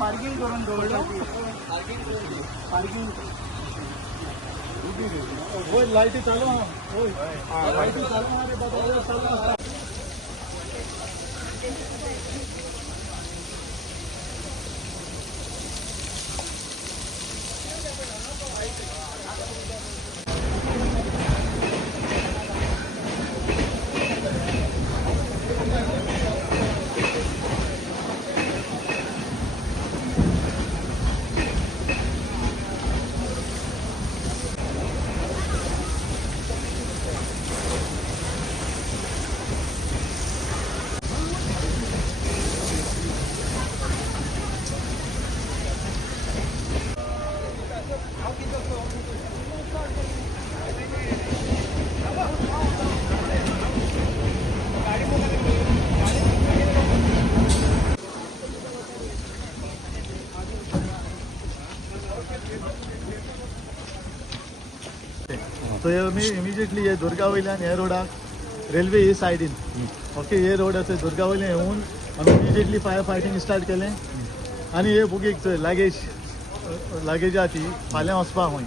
parking करून दवरलं parking होय लाईटी चालू होय लाईटी चालू चालू तो मी इमिजिएटली हे दुर्गा वयल्यान हे रोडाक रेल्वे ही सायडीन ओके हे रोड असे दुर्गा वयल्यान येऊन आमी इमिजिएटली फायर फायटिंग स्टार्ट केलें आनी हे बुकीक लागेज ती फाल्यां वचपा खंय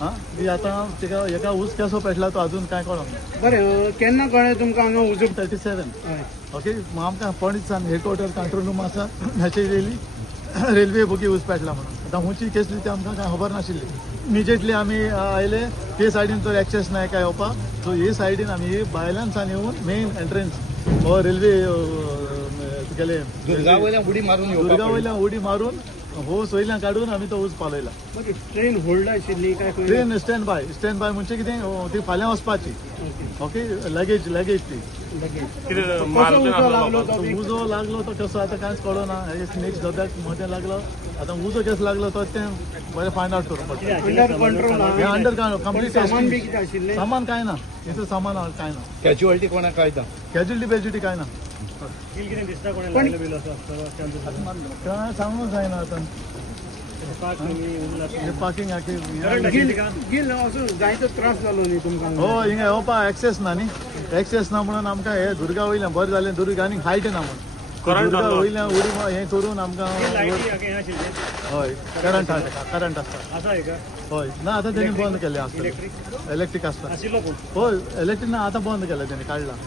हां ती आतां तिका हेका उज कसो पेटला तो अजून कांय कळना बरें केन्ना कळ्ळें तुमकां हांगा उजो 37 ओके आमकां पणीसान हेडक्वॉर्टर कंट्रोल रूम आसा मॅसेज येयली रेल्वे बुकी उज पेटला म्हणून आतां हुंची केसली ती आमकां कांय खबर नाशिल्ली इमिजिएटली आमी आयले ते सायडीन तर एक्सेस नाही काय येवपाक सो हे सायडीन आमी भायल्यानसान येवन मेन एंट्रन्स हो रेल्वे तुगेले दुर्गा वयल्यान उडी मारून हो सोयल्यान काडून आमी तो उज पालयला ट्रेन होल्ड आशिल्ली काय ट्रेन स्टँड बाय म्हणजे कितें ती फाल्यां वचपाची ओके लगेज ती उजो लागलो तो कसो आतां कांयच कळना नेक्स्ट धोक्याक मध्ये लागलो आतां उजो कसो लागलो तो तें बरें फायंड आउट करप पडटा अंडर कंप्लीट सामान काय ना इथं सामान काय ना कॅज्युअलिटी कोणाक कळटा कॅज्युअलिटी काय ना काय सांगूंक जायना आतां पार्किंग जायतो त्रास जालो न्ही तुमकां हो हिंगा येवपा एक्सेस ना न्ही एक्सेस ना म्हणून आमकां हे दुर्गा वयल्यान बरें जालें दुर्गा आनीक हायट ना म्हणून दुर्गा वयल्यान उडी हें करून आमकां हय करंट आसता हय ना आतां तेणी बंद केलें आसता इलेक्ट्रीक आसता हय इलेक्ट्रीक ना आतां बंद केलें तेणी काडला